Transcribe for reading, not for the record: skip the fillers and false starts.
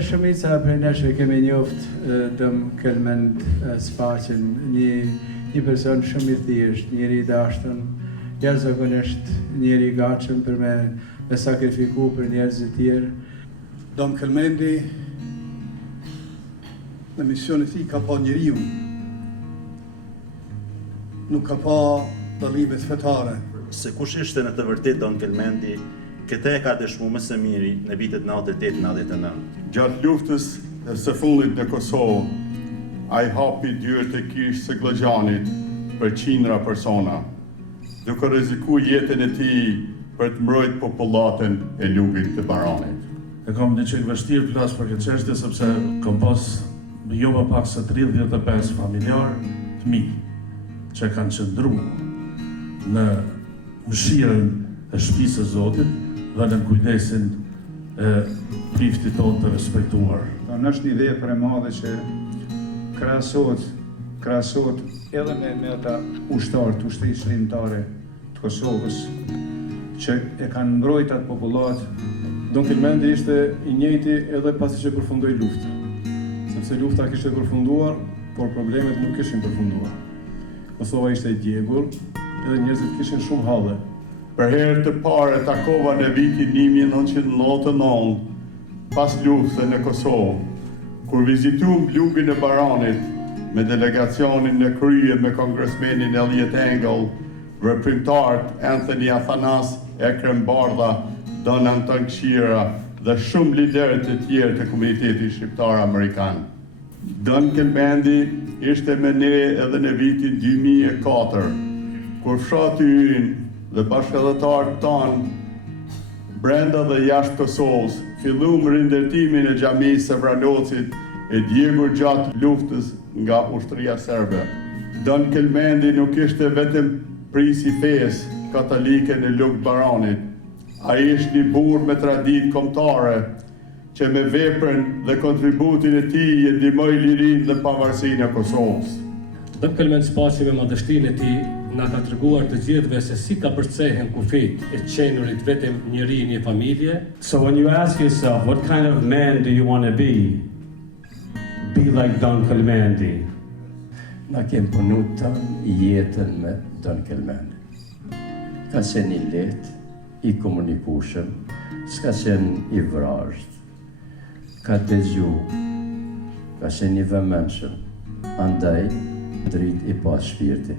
Shumica prej nesh e kemi njoft Dom Kelmend Spaqin, një person shumë i thjesht, njëri i dashtën, jashtëzakonisht njëri i gatshëm për me sakrifiku për njerëz të tjerë. Dom Kelmendi në misionin e tij ka pa njeriu. Nuk ka pa dallimet fetare. Se kush ishte në të vërtetë Dom Kelmendi, këtë e ka dëshmuar më së miri në vitet 98-99. Gjatë luftës së fundit në Kosovë, ai hapi dyert e kishës së Glogjanit për qindra persona, duke rrezikuar jetën e tij për të mbrojtur popullatën e Lugit të Baranit. E kam një çik vështirë të flas për këtë çështje sepse kam pas jo më pak se 35 familjar të mi që kanë qëndruar në mëshirën e shtëpisë së Zotit dhe në kujdesin e priftit tonë të respektuar. Në është një vepër e madhe që krahasohet edhe me ata ushtarë të ushtrisë shërimtare të Kosovës që e kanë mbrojtur atë popullat. Dom Kelmendi ishte i njëjti edhe pasi që përfundoi lufta. Sepse lufta kishte përfunduar, por problemet nuk kishin përfunduar. Kosova ishte e djegur, edhe njerëzit kishin shumë halle. Për herë të parë takova në vitin 1999, pas luftës në Kosovë, kur vizitum Lugin e Baranit me delegacionin në krye me kongresmenin Elliot Engel, veprimtarët Anthony Athanas, Ekrem Bardha, Don Anton Kshira dhe shumë liderët e tjerë të komunitetit shqiptar amerikan. Dom Kelmendi ishte me ne edhe në vitin 2004, kur fshati ynë dhe bashkëdhetarët tanë brenda dhe jashtë Kosovës filluam rindërtimin e xhamisë së Vranocit e djegur gjatë luftës nga ushtria serbe. Dom Kelmendi nuk ishte vetëm prisi fesë katolike në Lugë Baranit. Ai ishte një burr me traditë kombëtare që me veprën dhe kontributin e tij e ndihmoi lirinë dhe pavarësinë e Kosovës. Dom Kelmendi Spaqi me madhështinë e tij na ka treguar të gjithëve se si ka përcehen kufit e qenurit vetëm njëri një familje. So when you ask yourself, what kind of man do you want to be like Dom Kelmendi. Na kem punu tën jetën me Dom Kelmendi. Ka qenë i lehtë, i komunikueshëm, s'ka qenë i vrazhët, ka dëgju, ka qenë i vëmendshëm, andaj dritë i pas shpirti.